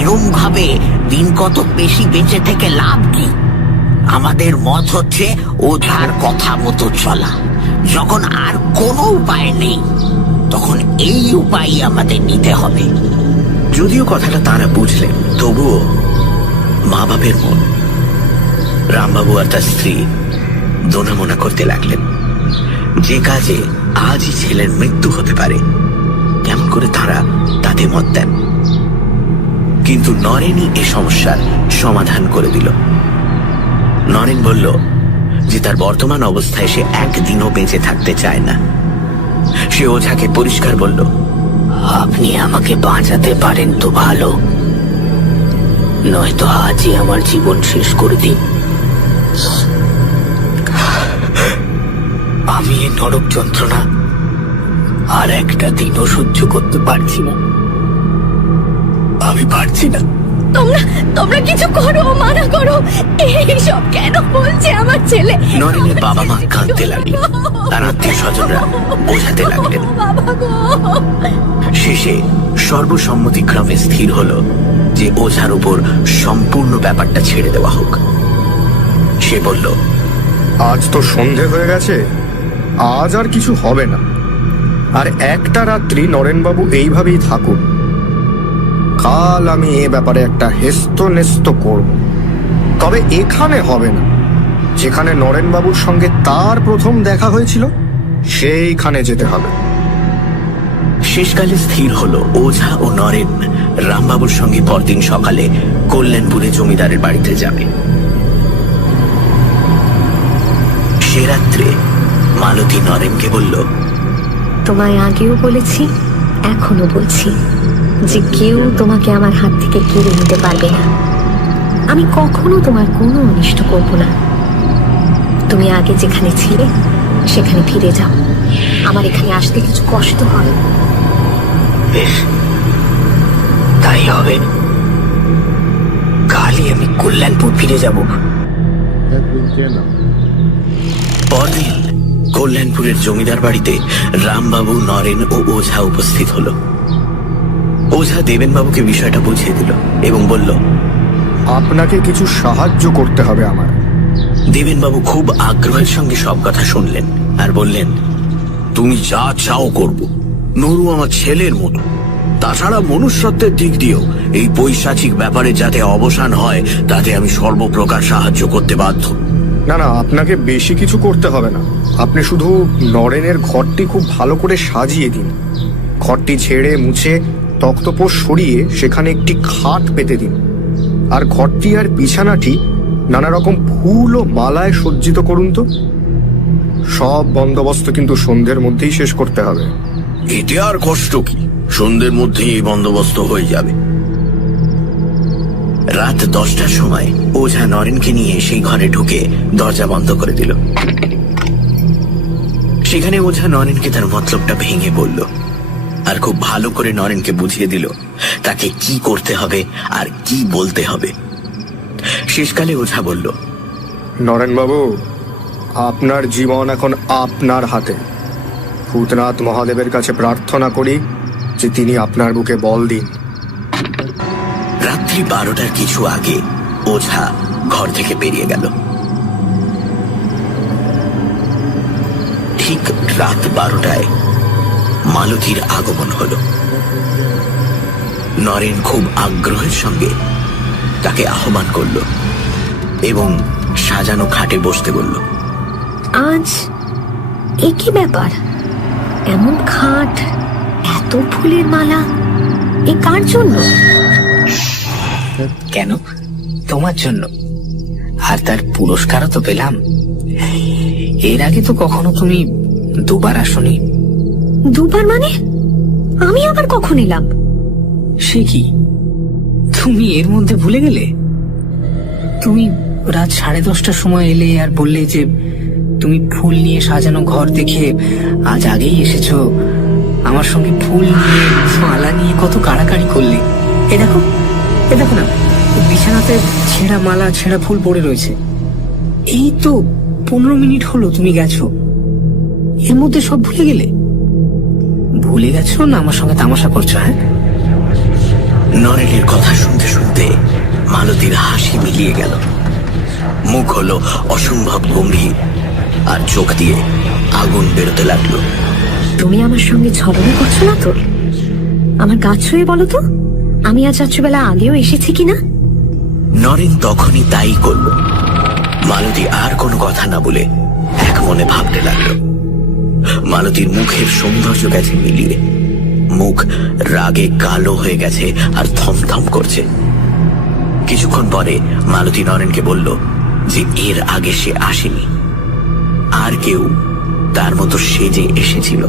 এরম ভাবে দিন কত বেশি বেঁচে থেকে লাভ কি? আমাদের মত হচ্ছে ওঝার কথা মতো চলা। যখন আর কোনো উপায় নেই তখন এই উপায় আমাদের নিতে হবে। যদিও কথাটা তারা বুঝলেন, তবুও মা বাপের মন। রামবাবু আর তার স্ত্রী দোনামোনা করতে লাগলেন যে কাজে আজই ছেলের মৃত্যু হতে পারে, কেমন করে তারা তাতে মত দেন। কিন্তু নরেনই এ সমস্যার সমাধান করে দিল। নরেন বলল যে তার বর্তমান অবস্থায় সে একদিনও বেঁচে থাকতে চায় না। সে ওঝাকে পরিষ্কার বলল, আপনি আমাকে বাঁচাতে পারেন তো ভালো, নয়তো আজই আমার জীবন শেষ করে দিন। আমি এই নরক যন্ত্রণা আর একটা দিনও সহ্য করতে পারছি না। আমি পারছি না। তোমরা কিছু করো, মানা করো। এইসব কেন বলছে আমার ছেলে। নরেনের বাবা মা কাঁদতে লাগলেন আর আত্মীয় স্বজনরা বোঝাতে লাগলেন। শেষে সর্বসম্মতিক্রমে স্থির হলো যে ওঝার উপর সম্পূর্ণ ব্যাপারটা ছেড়ে দেওয়া হোক। সে বলল, আজ তো সন্ধে হয়ে গেছে, আজ আর কিছু হবে না। আর একটা রাত্রি নরেনবাবু এইভাবেই থাকুন। কাল আমি এ ব্যাপারে একটা হেস্ত নেস্ত করব। তবে এখানে হবে না, যেখানে নরেনবাবুর সঙ্গে তার প্রথম দেখা হয়েছিল সেইখানে যেতে হবে। শেষকালে স্থির হলো ওঝা ও নরেন রামবাবুর সঙ্গে পরদিন সকালে কল্যাণপুরে জমিদারের বাড়িতে যাবে। সে রাত্রে মালতী নরেনকে বলল, তোমায় আগেও বলেছি, এখনো বলছি যে কেউ তোমাকে আমার হাত থেকে কেড়ে নিতে পারবে না। আমি কখনো তোমার কোনো অনিষ্ট করব না। তুমি আগে যেখানে ছিলে সেখানে ফিরে যাও। আমার এখানে আসতে কিছু কষ্ট হয়। বেশ, তাই হবে। কালই আমি কল্যাণপুর ফিরে যাব। পরদিন কল্যাণপুরের জমিদার বাড়িতে রামবাবু, নরেন ও ওঝা উপস্থিত হলো। ওঝা দেবেনবাবুকে বিষয়টা বুঝিয়ে দিল এবং বলল, আপনাকে কিছু সাহায্য করতে হবে আমার। দেবেনবাবু খুব আগ্রহের সঙ্গে সব কথা শুনলেন আর বললেন, তুমি যা চাও করব। নরু আমার ছেলের মতো। তাছাড়া মনুষ্যত্বের দিক দিয়েও এই পৈশাচিক ব্যাপারে যাতে অবসান হয় তাতে আমি সর্বপ্রকার সাহায্য করতে বাধ্য। না না, আপনাকে বেশি কিছু করতে হবে না। আপনি শুধু নরেনের ঘরটি খুব ভালো করে সাজিয়ে দিন। ঘরটি ঝেড়ে মুছে তক্তপোষ সরিয়ে সেখানে একটি খাট পেতে দিন। আর ঘরটি আর বিছানাটি নানা রকম ফুল ও মালায় সজ্জিত করুন তো। সব বন্দোবস্ত কিন্তু সন্ধ্যের মধ্যেই শেষ করতে হবে। এতে আর কষ্ট কি, সন্ধ্যের মধ্যেই এই বন্দোবস্ত হয়ে যাবে। রাত 10টার সময় ওঝা নরেনকে নিয়ে সেই ঘরে ঢুকে দরজা বন্ধ করে দিল। সেখানে ওঝা নরেনকে তার মতলবটা ভেঙে বলল আর খুব ভালো করে নরেনকে বুঝিয়ে দিল তাকে কি করতে হবে আর কি বলতে হবে। শেষকালে ওঝা বলল, নরেনবাবু, আপনার জীবন এখন আপনার হাতে। ভূতনাথ মহাদেবের কাছে প্রার্থনা করি যে তিনি আপনার বুকে বল দিন। রাত্রি 12টার কিছু আগে ওঝা ঘর থেকে বেরিয়ে গেল। ঠিক রাত 12টায় মালতীর আগমন হল। নরেন খুব আগ্রহের সঙ্গে তাকে আহ্বান করল এবং সাজানো খাটে বসতে বলল। আজ এ কি ব্যাপার? এমন খাট, এত ফুলের মালা, এ কার জন্য? কেন? তোমার জন্য। আর তার পুরস্কারও তো পেলাম। এর আগে তো কখনো তুমি দুবার আসনি। দুবার মানে? আমি আবার কখন এলাম? সে কি, তুমি এর মধ্যে ভুলে গেলে? তুমি রাত 10:30টার সময় এলে আর বললে যে তুমি ফুল নিয়ে সাজানো ঘর দেখে আজ আগেই এসেছো। আমার সঙ্গে ফুল নিয়ে, মালা নিয়ে কত কাড়াকাড়ি করলে। এ দেখো না, বিছানাতে ছেঁড়া মালা, ছেঁড়া ফুল পড়ে রয়েছে। এই তো 15 মিনিট হলো তুমি গেছো, এর মধ্যে সব ভুলে গেলে? ভুলে গেছো না আমার সঙ্গে তামাশা করছো? হ্যাঁ, নরেনের কথা শুনতে শুনতে মালতীর হাসি মিলিয়ে গেল। মুখ হলো অসম্ভব গম্ভীর আর চোখ দিয়ে আগুন বেরোতে লাগলো। তুমি আমার সঙ্গে ছলনা করছো না তো? আমার গা ছুঁয়ে বলো তো, আমি আজ রাত্রিবেলা আগেও এসেছি কিনা? নরেন তখনই তাই করল। মালতী আর কোনো কথা না বলে এক মনে ভাবতে লাগলো। মালতীর মুখের সৌন্দর্য গেছে মিলিয়ে, মুখ রাগে কালো হয়ে গেছে আর থমথম করছে। কিছুক্ষণ পরে মালতী নরেনকে বলল যে এর আগে সে আসেনি, আর কেউ তার মতো সেজে এসেছিল।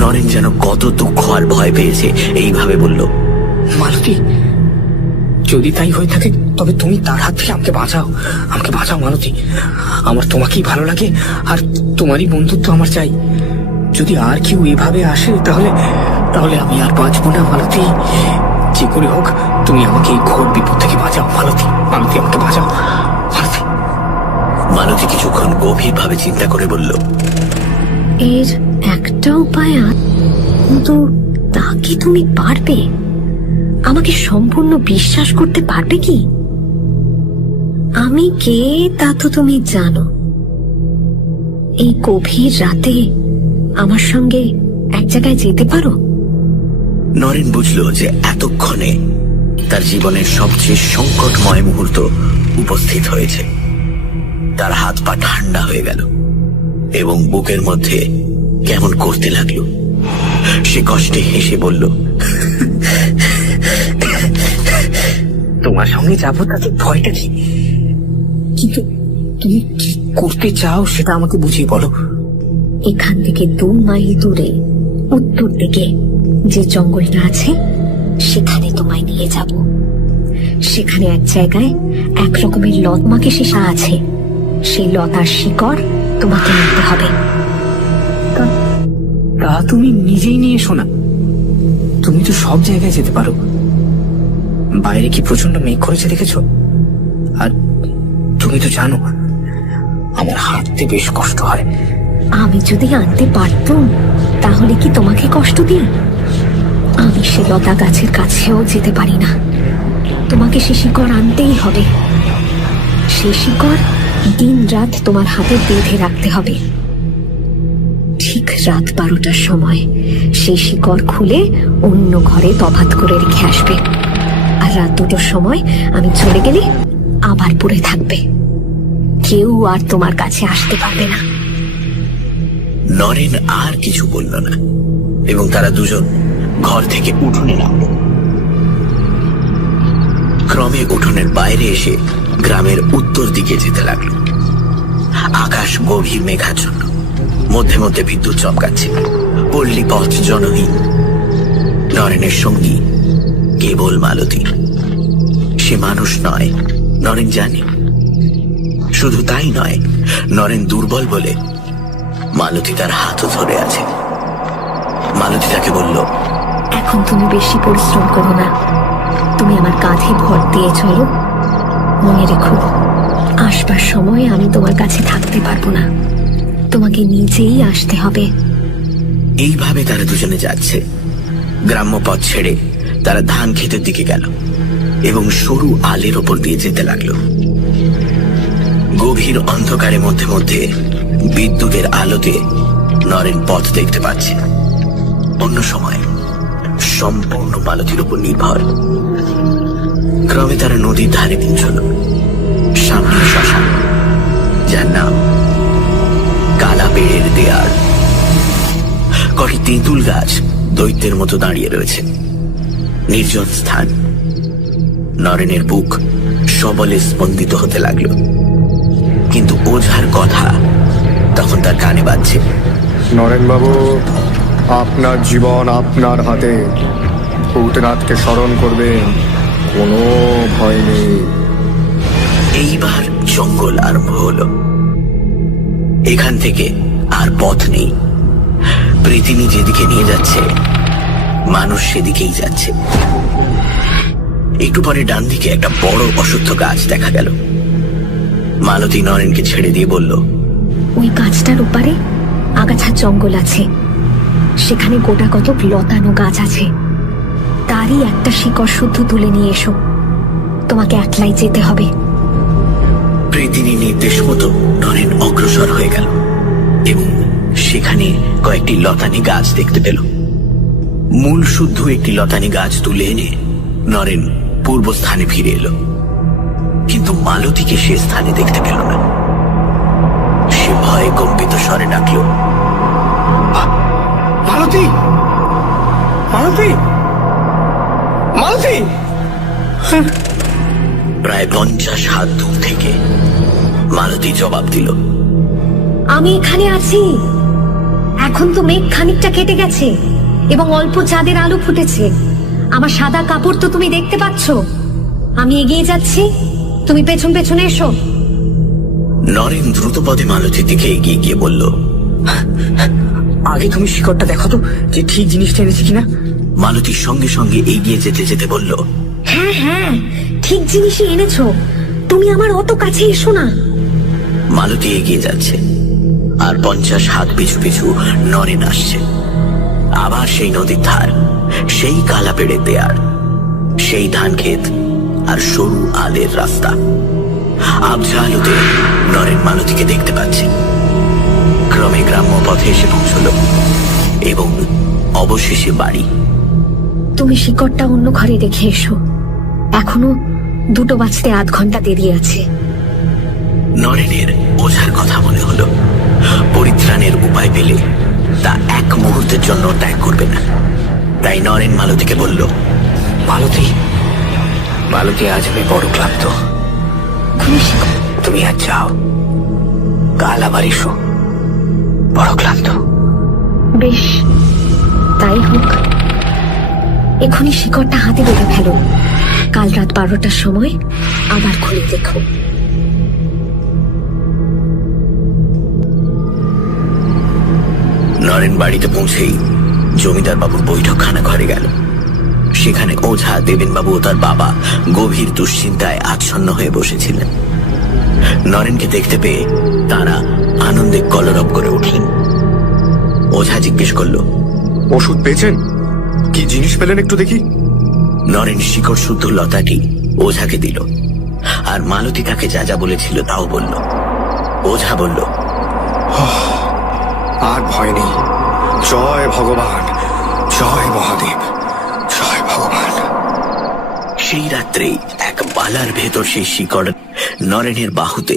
নরেন যেন কত দুঃখ আর ভয় পেয়েছে, এইভাবে বলল, মালতী, যদি তাই হয়ে থাকে তবে তুমি তার হাত থেকে আমাকে বাঁচাও মালতী। আমার তোমাকেই ভালো লাগে আর তোমারই বন্ধুত্ব আমার চাই। যদি আর কেউ এভাবে আসে তাহলে আমি আর বাঁচবো না মালতী। যে করে হোক তুমি আমাকে এই ঘোর বিপদ থেকে বাঁচাও মালতী, আমাকে বাঁচাও। কিছুক্ষণ গভীরভাবে চিন্তা করে বলল, এর একটা উপায় কিন্তু তা কি তুমি পারবে? আমাকে সম্পূর্ণ বিশ্বাস করতে পারবে কি? আমি কে তা তো তুমি জানো। এই গভীর রাতে আমার সঙ্গে এক জায়গায় যেতে পারো? নরেন বুঝল যে এতক্ষণে তার জীবনের সবচেয়ে সংকটময় মুহূর্ত উপস্থিত হয়েছে। তার হাত পা ঠান্ডা হয়ে গেল এবং বুকের মধ্যে কেমন করতে লাগলো। সে কষ্টে হেসে বলল, তোমার সঙ্গে যাবো তাতে ভয়টা কি? কিন্তু তুমি কি করতে চাও সেটা আমাকে বুঝিয়ে বলো। এখান থেকে 2 মাইল দূরে উত্তর দিকে যে জঙ্গলটা আছে সেখানে তোমায় নিয়ে যাব। সেখানে এক জায়গায় এক রকমের লতামাকে শেষা আছে। সেই লতার শিকড় তোমাকে নিতে হবে। তা তুমি নিজেই নিয়ে এসো না। তুমি তো সব জায়গায় যেতে পারো। বাইরে কি প্রচন্ড মেঘ করেছে দেখেছো? আর তুমি তো জানো আমার হাঁটতে বেশ কষ্ট হয়। আমি যদি আনতে পারতাম তাহলে কি তোমাকে কষ্ট দিই? আমি সে লতা গাছের কাছেও যেতে পারি না। তোমাকে সে শিকড় আনতেই হবে। সে শিকড় দিন রাত তোমার হাতে বেঁধে রাখতে হবে। ঠিক রাত 12টার সময় সেই শিকড় খুলে অন্য ঘরে তফাৎ করে রেখে আসবে। আর রাত 2টোর সময় আমি চলে গেলে আবার পড়ে থাকবে। কেউ আর তোমার কাছে আসতে পারবে না। নরেন আর কিছু বলল না এবং তারা দুজন ঘর থেকে উঠোনে নামল। ক্রমে উঠোনের বাইরে এসে গ্রামের উত্তর দিকে যেতে লাগলো। আকাশ গভীর মেঘাচ্ছন্ন, মধ্যে মধ্যে বিদ্যুৎ চমকাচ্ছে। পল্লী পথ জনহীন। নরেনের সঙ্গী কেবল মালতী। সে মানুষ নয়, নরেন জানে। শুধু তাই নয়, নরেন দুর্বল বলে মালতী তার হাতও ধরে আছে। মালতী তাকে বলল, এখন তুমি বেশি পরিশ্রম করো না। তুমি আমার কাঁধে ভর দিয়ে চলো। মনে রেখো, আসবার সময় আমি তোমার কাছে থাকতে পারবো না। তোমাকে নিজেই আসতে হবে। এইভাবে তারা দুজনে যাচ্ছে। গ্রাম্য পথ ছেড়ে তারা ধান ক্ষেতের দিকে গেল এবং সরু আলের ওপর দিয়ে যেতে লাগলো। গভীর অন্ধকারের মধ্যে মধ্যে বিদ্যুতের আলোতে নরেন পথ দেখতে পাচ্ছে। অন্য সময় সম্পূর্ণ মালতীর উপর নির্ভর। ক্রমে তারা নদীর ধারে পৌঁছল। সামনে শ্মশান, যার নাম কালা বেড়ের দেয়াল। কটি তেঁতুল গাছ দৈত্যের মতো দাঁড়িয়ে রয়েছে। নির্জন স্থান। নরেনের বুক সবলে স্পন্দিত হতে লাগলো, কিন্তু ওঝার কথা তখন তার কানে বাজছে। নরেন বাবু, আপনার জীবন আপনার হাতে। ভূতনাথকে স্মরণ করবেন, কোনো ভয় নেই। এইবার জঙ্গল আরম্ভ হলো। এখান থেকে আর পথ নেই। পৃথিবী যেদিকে নিয়ে যাচ্ছে মানুষ সেদিকেই যাচ্ছে। একটু পরে ডান দিকে একটা বড় অশ্বত্থ গাছ দেখা গেল। মালতী নরেনকে ছেড়ে দিয়ে বলল, ওই গাছটার ওপারে আগাছার জঙ্গল আছে। সেখানে গোটা কতক লতানো গাছ আছে। তারই একটা শিকড় শুদ্ধ তুলে নিয়ে এসো। তোমাকে একলাই যেতে হবে। পৃথিবী নির্দেশ মতো নরেন অগ্রসর হয়ে গেল এবং সেখানে কয়েকটি লতানি গাছ দেখতে পেল। মূল শুদ্ধ একটি লতানি গাছ তুলে এনে নরেন পূর্ব স্থানে ফিরে এলো, কিন্তু মালতীকে সে স্থানে দেখতে পেল না। সে ভয়ে কম্পিত স্বরে ডাকল, মালতী, মালতী, মালতী। প্রায় 50 হাত দূর থেকে মালতী জবাব দিল, আমি এখানে আছি। এখন তো মেঘ খানিকটা কেটে গেছে এবং অল্প চাঁদের আলো ফুটেছে। আমার সাদা কাপড় তো তুমি দেখতে পাচ্ছ। আমি এগিয়ে যাচ্ছি, তুমি পেছন পেছনে এসো। নরেন দ্রুত পদে মালতীর দিকে এগিয়ে গিয়ে বলল, আগে তুমি শিকড়টা দেখো তো যে ঠিক জিনিসটা এনেছি কিনা। মালতীর সঙ্গে সঙ্গে এগিয়ে যেতে যেতে বলল, হ্যাঁ হ্যাঁ, ঠিক জিনিসই এনেছো। তুমি আমার অত কাছে এসো না। মালতী এগিয়ে যাচ্ছে, আর 50 হাত পিছু পিছু নরেন আসছে। আবার সেই নদীর ধার, সেই কালা পেড়ের দেয়ার, সেই ধান ক্ষেত আর সরু আলের রাস্তা। আবঝা আলোতে নরেন মালতীকে দেখতে পাচ্ছে। ক্রমে গ্রাম্য পথে এসে পৌঁছল এবং অবশেষে বাড়ি। তুমি শিকড়টা অন্য ঘরে রেখে এসো, এখনো 2টো বাজতে আধ ঘন্টা দেরি আছে। নরেনের ওঝার কথা মনে হলো। পরিত্রাণের উপায় পেলে তা এক মুহূর্তের জন্য ত্যাগ করবে না। তাই নরেন মালতীকে বলল, মালতী, মালতী, আজ আমি বড় ক্লান্ত। তুমি আজ যাও, কাল আবার এসো। বড় ক্লান্ত। বেশ, তাই হোক। এখনই শিকড়টা হাতে ধরে ফেলো, কাল রাত 12টার সময় আবার খুলে দেখো। নরেন বাড়িতে পৌঁছেই জমিদার বাবুর বৈঠকখানা ঘরে গেল। সেখানে ওঝা, দেবেনবাবু ও তার বাবা গভীর দুশ্চিন্তায় আচ্ছন্ন হয়ে বসেছিলেন। নরেনকে দেখতে পেয়ে তারা আনন্দে কলরব করে উঠলেন। ওঝা জিজ্ঞেস করল, ওষুধ পেয়েছেন? কি জিনিস পেলেন একটু দেখি। নরেন শিকড় শুদ্ধ লতাটি ওঝাকে দিল, আর মালতী তাকে যা যা বলেছিল তাও বলল। ওঝা বলল, আর ভয় নেই। জয় ভগবান, জয় মহাদেব, জয় ভগবান। সেই রাত্রেই এক বালার ভেতর সেই শিকড় নরেনের বাহুতে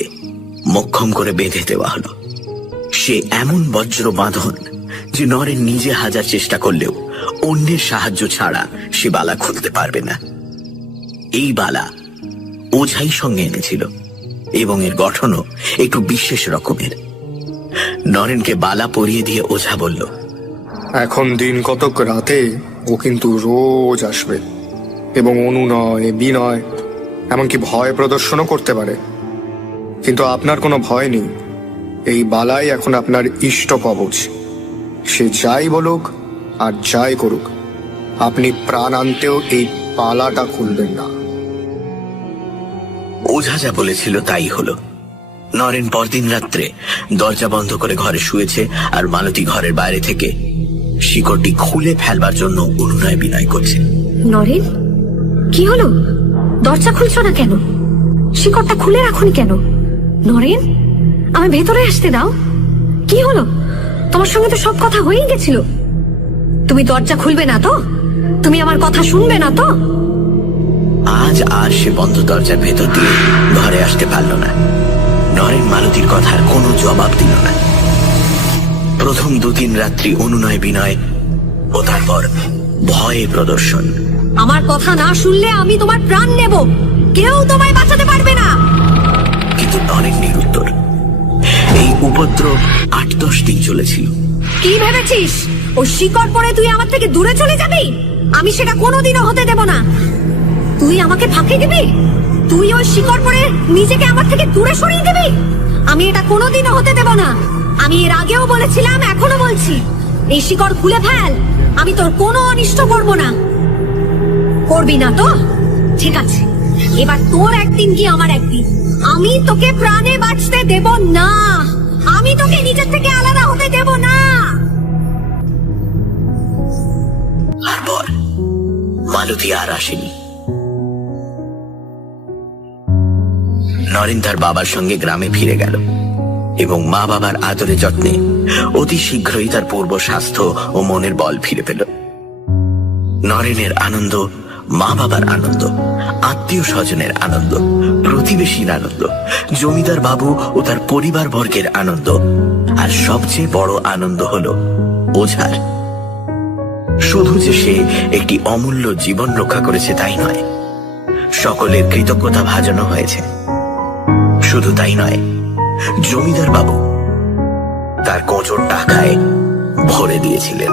মক্ষম করে বেঁধে দেওয়া হলো। সে এমন বজ্র বাঁধন যে নরেন নিজে হাজার চেষ্টা করলেও অন্যের সাহায্য ছাড়া সে বালা খুলতে পারবে না। এই বালা ওঝাই সঙ্গে এনেছিল এবং এর গঠনও একটু বিশেষ রকমের। নরেনকে বালা পরিয়ে দিয়ে ওঝা বলল, এখন দিন কতক রাতে ও কিন্তু রোজ আসবে এবং অনুনয়, বিনয়, এমনকি ভয় প্রদর্শনও করতে পারে। কিন্তু আপনার কোনো ভয় নেই। এই বালাই এখন আপনার ইষ্ট কবচ। সে যাই বলুক আর যাই করুক, আপনি প্রাণান্তেও এই পালাটা খুলবেন না। ওঝা যা বলেছিল তাই হলো। নরেন পরদিন রাত্রে দরজা বন্ধ করে ঘরে শুয়েছে, আর মালতী ঘরের বাইরে থেকে শিকড়টি খুলে ফেলবার জন্য অনুনয় বিনয় করছে। নরেন, কি হলো? দরজা খুলছো না কেন? শিকড়টা খুলে রাখুনি কেন? নরেন, আমি ভেতরে আসতে দাও। কি হলো? তোমার সঙ্গে তো সব কথা হয়েই গেছিল। তুমি দরজা খুলবে না তো? তুমি আমার কথা শুনবে না তো? আজ আর সে বন্ধ দরজার ভেতর দিয়ে ঘরে আসতে পারল না। নরেন মালতীর কথার কোনো জবাব দিল না। প্রথম 2-3 রাত্রি অনুনয় বিনয় ও তারপর ভয়ে প্রদর্শন। আমার কথা না শুনলে আমি তোমার প্রাণ নেব, কেউ তোমায় বাঁচাতে পারবে না। কিন্তু নরেন নিরুত্তর। এই উপদ্রব 8-10 দিন চলেছিল। কি ভেবেছিস ও শিকড় পরে তুই আমার থেকে দূরে চলে যাবি? আমি সেটা কোনোদিনও হতে দেব না। তুই আমাকে ফাঁকি দিবি? তুই ওই শিকড় পরে নিজেকে আমার থেকে দূরে সরিয়ে দিবি? আমি এটা কোনোদিনও হতে দেব না। আমি এর আগেও বলেছিলাম, এখনো বলছি, এই শিকড় খুলে ফেল। আমি তোর কোনো অনিষ্ট করব না। করবি না তো? ঠিক আছে, এবার তোর একদিন কি আমার একদিন। আমি তোকে প্রাণে বাঁচতে দেব না। আমি তোকে নিজের থেকে আলাদা হতে দেব না। তারপর মালতী আর আসেনি। নরেন তার বাবার সঙ্গে গ্রামে ফিরে গেল এবং মা বাবার আদরে যত্নে অতি শীঘ্রই তার পূর্ব স্বাস্থ্য ও মনের বল ফিরে পেল। নরেনের আনন্দ, মা বাবার আনন্দ, আত্মীয় স্বজনের আনন্দ, প্রতিবেশীর আনন্দ, জমিদার বাবু ও তার পরিবার বর্গের আনন্দ, আর সবচেয়ে বড় আনন্দ হলো ওঝার। শুধু যে সে একটি অমূল্য জীবন রক্ষা করেছে তাই নয়, সকলের কৃতজ্ঞতা ভাজানো হয়েছে। শুধু তাই নয়, জমিদার বাবু তার কোঁচর টাকায় ভরে দিয়েছিলেন।